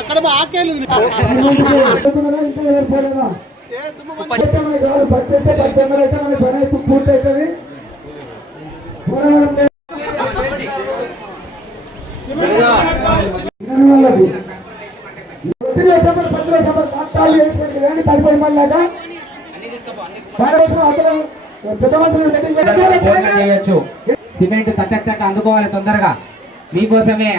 అట్లా అక్కడ ఉండు. పోసుకో, సిమెంట్ తట్ట తట్ట అందుకోవాలి తొందరగా. మీకోసమే.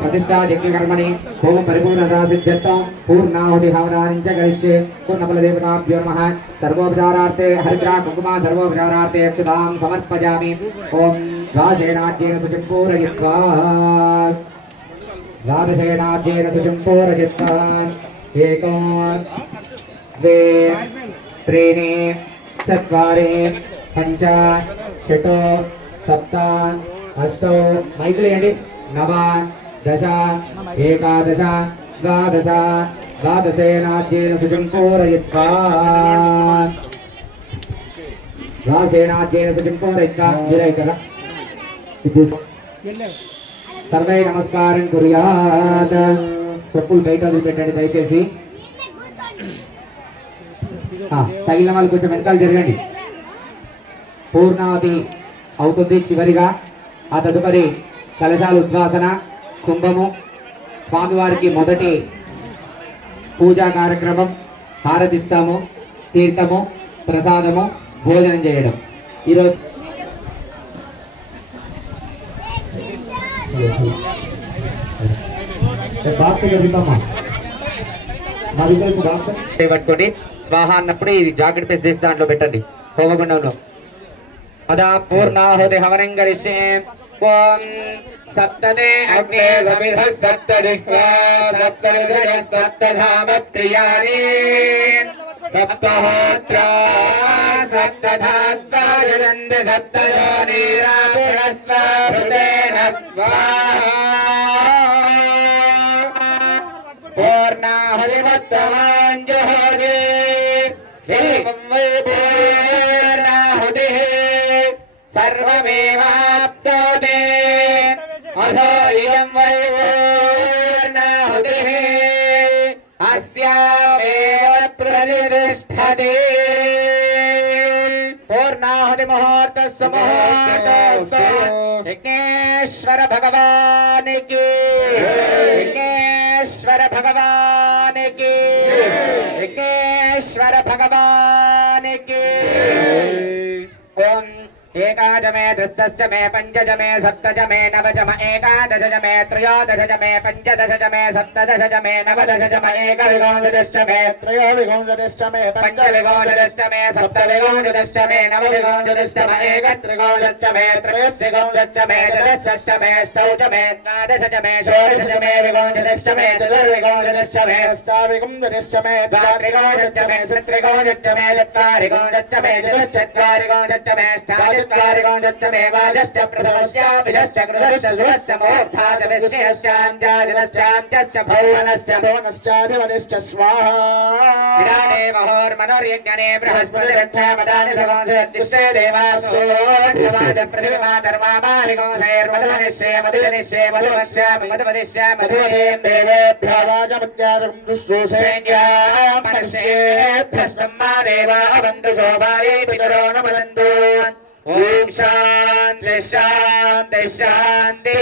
ప్రతిష్టా యజ్ఞకర్మణి హోమం పరిపూర్ణత సిద్ధ్యర్థం పూర్ణాహుతి హవనాన్ని చ గరిష్యే పూర్ణఫల దేవతాభ్యో నమః సర్వోపచారార్థే హరిద్రా కుంకుమ సర్వోపచారార్థే అక్షతాం సమర్పయామి ఓం ద్వాదశేనాజ్యేన శుచిం పూరయిత్వా ద్వాదశేనాజ్యేన శుచిం పూరయిత్వా ఏకో द्वे त्रीणि चत्वारि पञ्च षट् सप्त अष्टौ मैथिलीयण्डि नव दश एकादश द्वादश द्वादशेनाद्येन शुचिं पूरयित्वा द्वादशेनाद्येन शुचिं पूरयित्वा विरयितः इति సర్వే నమస్కారం కుర్యాత్ చెప్పులు బయట వదిలిపెట్టండి దయచేసి ఆ, తగిలిన వాళ్ళు కొంచెం వెనకాల జరగండి పూర్ణావతి అవుతుంది చివరిగా ఆ తదుపరి కలశాల ఉద్వాసన కుంభము. స్వామివారికి మొదటి పూజా కార్యక్రమం. హారతిస్తాము తీర్థము ప్రసాదము భోజనం చేయడం. ఈరోజు పట్టుకోండి. స్వాహ అన్నప్పుడు ఇది జాకెట్ పీస్ తీసి దాంట్లో పెట్టండి. హోమగుండంలో. అదా పూర్ణాహుతి హవనం గరిష్యే ఓం సప్తదే అగ్నే సమిధ సప్తదిక్వా సప్తరుద్రయ సప్తధామ ప్రియాని సప్తహోత్రా సప్తధాత్వాజనంద సప్తజోనీరా ప్రస్వాహృతేన స్వాహా పూర్ణాహుతిమత్తమాంజహోదే దేవం सर्वमेवाप्तोते अधो इदं वैवर्णाहुतिः। अस्यामेव प्रतिष्ठते। पूर्णाहुति मुहूर्तस्य मुहूर्तस्तु विघ्नेश्वर भगवान् की। विघ्नेश्वर भगवान् की। विघ्नेश्वर भगवान् की। ఏకాదశ మే దశ మే పంచదశ మే సప్తదశ మే నవదశ మే ఏకాదశ మే త్రయోదశ మే పంచదశ మే సప్తదశ మే నవదశ మే ఏకవింశతిశ్చ మే త్రయోవింశతిశ్చ మే పంచవింశతిశ్చ మే సప్తవింశతిశ్చ మే నవవింశతిశ్చ మే ఏకత్రివింశతిశ్చ మే త్రయస్త్రివింశతిశ్చ మే చతుశ్చ మే అష్టౌ చ మే ద్వాదశ చ మే షోడశ మే వింశతిశ్చ మే చతుర్వింశతిశ్చ మే అష్టావింశతిశ్చ మే ద్వాత్రివింశతిశ్చ మే చతుర్వింశతిశ్చ మే చత్వారివింశతిశ్చ మే చతుశ్చత్వారివింశతిశ్చ మే అష్టాచత్వారివింశతిశ్చ మే వాజశ్చ ప్రథమశ్చాభిషశ్చ కృతశ్చ సువశ్చ మూర్ధాచ విశ్చేశ్చాంత్యాదినశ్చాంత్యశ్చ భౌవనశ్చ భువనశ్చాధిపతిశ్చ స్వాహా మహోర్మనోర్యజ్ఞనే బృహస్పతిరత్నపదాని సగంసరత్తిష్టే దేవాసోఢ్యవాద ప్రతిమా ధర్మామాలికంసైర్మధునిశ్చే మధుజనిశ్చే మధువశ్చ మధుపదిశ్చ మధువదేం దేవేభ్య వాజమత్యాసం శుశ్రూషే దేవా వంతు శోభాయే పితరో న ఓం శాంతి శాంతి శాంతి.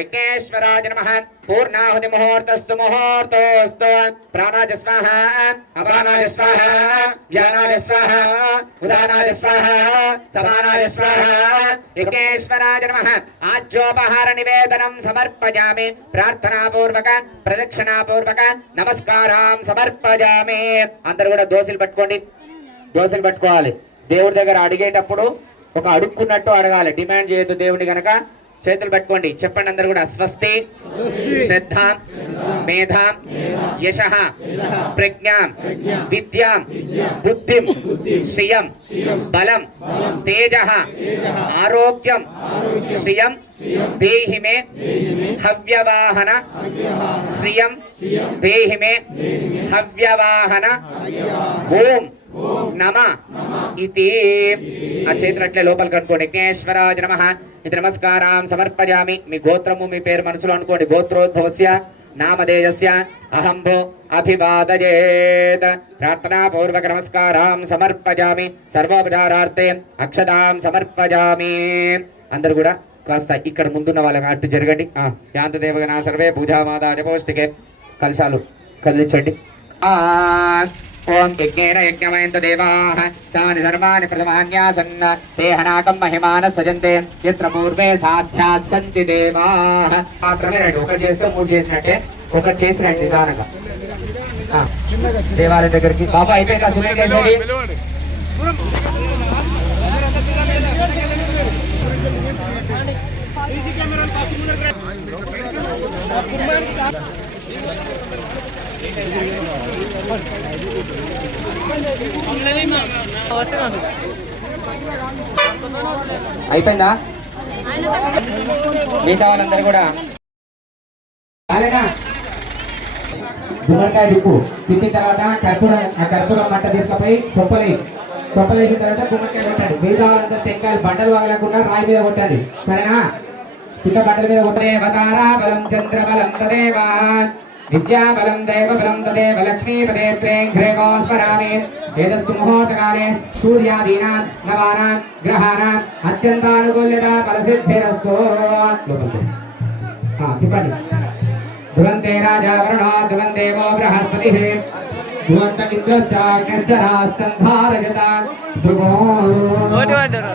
యజ్ఞేశ్వరాజ నమ. పూర్ణాహుతి ముహూర్తస్తు ముహూర్తోస్తు. ప్రాణాయ స్వాహ. అపానాయ స్వాహ. జ్ఞానాయ స్వాహ. ఉదానాయ స్వాహ. సమానాయ స్వాహ. యజ్ఞేశ్వరాజ నమ. ఆజ్యోపహార నివేదనం సమర్పయామి. ప్రార్థనాపూర్వక ప్రదక్షిణాపూర్వక నమస్కారం సమర్పయామి. అందరూ కూడా దోశలు పట్టుకోండి. దోశలు పట్టుకోవాలి. దేవుడి దగ్గర అడిగేటప్పుడు ఒక అడుక్కున్నట్టు అడగాలి. డిమాండ్ చేయొద్దు దేవుడి గనక. చేతులు పెట్టుకోండి. చెప్పండి అందరు కూడా. స్వస్తి శ్రద్ధ మేధ యశ ప్రజ్ఞ విద్య బుద్ధిం శ్రియం బలం తేజ ఆరోగ్యం శ్రియం దేహి మే హవ్యవాహన శ్రియం దేహి మే హవ్యవాహన ఓం. నమ ఇది ఆ చేతులు అట్లే లోపలికి అనుకోండి యజ్ఞేశ్వరాజ నమ. ఇది నమస్కారం సమర్పయామి. మీ గోత్రము మీ పేరు మనసులో అనుకోండి. గోత్రోద్భవస్య నామధేయస్య అహంభో అభివాదయేత్. ప్రార్థనాపూర్వక నమస్కారం సమర్పయామి. సర్వోపచారార్థే అక్షదాం సమర్పయామి. అందరు కూడా కాస్త ఇక్కడ ముందున్న వాళ్ళకి అట్టు జరగండి. ఆ, యాంత సర్వే పూజామాదా జపోష్టికే కలశాలు కదిలించండి. ఆ ఓం యజ్ఞేన యజ్ఞమయంత దేవాః తాని సర్వాణి ప్రథమాన్యాసన్న దేహనాకం మహిమాన సజంతే యత్ర పూర్వే సాధ్యా సంతి దేవాః మాత్రమే రండి ఒకటి చేస్తే మూడు చేసినట్టే ఒకటి చేసి రండి నిదానంగా దేవాలయ దగ్గరికి బాబా అయిపోయిందా? సిమెంట్ వేసేది అయిపోయిందా? మిగతా వాళ్ళందరూ కూడా? గుమ్మడికాయ తిప్పు తిప్పిన తర్వాత కర్పూర ఆ కర్పూరం మంట తీసుకుపోయి సొప్పలి సొప్పలు వేసిన తర్వాత గుమ్మడికాయ కొట్టండి. మిగతా వాళ్ళందరూ టెంకాయలు బండలు వాగలేకుండా రాయి మీద కొట్టండి. సరేనా? కింద బండల మీద కొట్టే అవతారా బలం చంద్ర బలం తదేవా విద్యా బలం దేవ బలం తదేవ లక్ష్మీపదే ప్రేంఘ్రేగో స్మరామి ఏతస్సు ముహూర్తకాలే సూర్యాదీనాం నవానాం గ్రహాణాం అత్యంతానుకూల్యత ఫలసిద్ధిరస్తు తిప్పండి ధ్రువంతే రాజా వరుణో ధ్రువందేవో బృహస్పతి ధ్రువో ఓటు పడ్డారు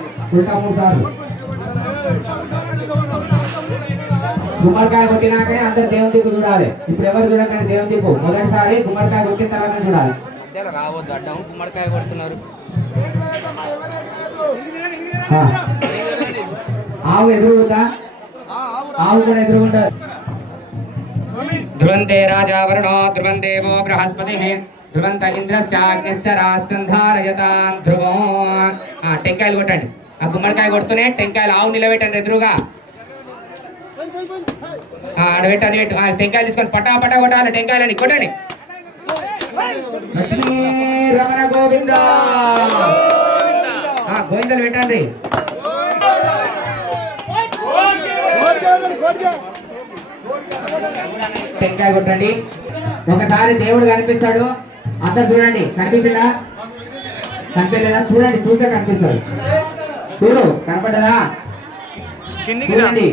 గుమ్మడికాయ కొట్టినాకనే అందరు దేవుని దిక్కు చూడాలి. ఇప్పుడు ఎవరు చూడకండి దేవుని దిక్కు? మొదటిసారి గుమ్మడికాయ కొట్టిన తర్వాత చూడాలి. రావద్దు అడ్డం గుమ్మడికాయ కొడుతున్నారు. ఆవు ఎదురుగుందా? ఆవు కూడా ఎదురుగుంటారు ధ్రువంతే రాజా వరుణో ధ్రువం దేవో బృహస్పతి ధ్రువంత ఇంద్రశ్చాగ్నిశ్చ రాష్ట్రంధారయత ధ్రువం. ఆ, టెంకాయలు కొట్టండి. ఆ గుమ్మడికాయ కొడుతూనే టెంకాయలు ఆవు నిలబెట్టండి ఎదురుగా. ఆడ పెట్టు అది పెట్టు. ఆ, టెంకాయలు తీసుకొని పటా పటా కొట్టాలి టెంకాయలని కొట్టండి. రమణ గోవింద. గోవిందలు పెట్టండి. టెంకాయ కొట్టండి. ఒకసారి దేవుడు కనిపిస్తాడు. అందరు చూడండి. కనిపించడా కనిపించలేదా? చూడండి చూస్తే కనిపిస్తాడు చూడు కనపడ్డదా? చూడండి.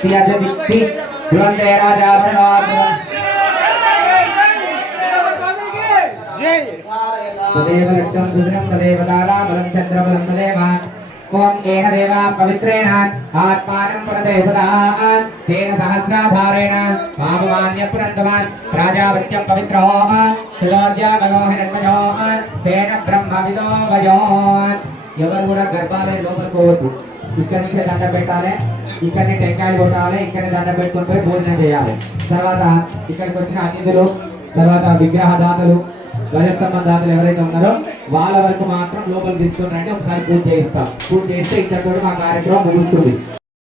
తీయద్దు, తీ- తీ. ధ్రువంతే రాజా వరుణో ధ్రువం. తదేవ లక్ష్యం సుదినం తదేవ తారా బలం చంద్రబలం తదేవ ఓం ఏన దేవ పవిత్రేణ ఆత్మానం ప్రదే సదా తేన సహస్రాధారేణ పాపమాన్య పురంతమాన్ రాజావృత్యం పవిత్రో శిలోద్యాగో హిరణ్మయో తేన బ్రహ్మ విదో వయో ఎవరు కూడా గర్భాలయం లోపలికి పోవద్దు ఇక్కడి నుంచే దండ పెట్టాలి. ఇక్కడిని టెంకాయలు కొట్టాలి. ఇక్కడ దండ పెట్టుకుంటూ పోయి భోజనం చేయాలి. తర్వాత ఇక్కడికి వచ్చిన అతిథులు తర్వాత విగ్రహ దాతలు గజస్తంభం దాతలు ఎవరైతే ఉన్నారో వాళ్ళ వరకు మాత్రం లోపలికి తీసుకుని ఒకసారి పూజ చేయిస్తాం. పూజ చేస్తే ఇంతతో మా కార్యక్రమం ముగుస్తుంది.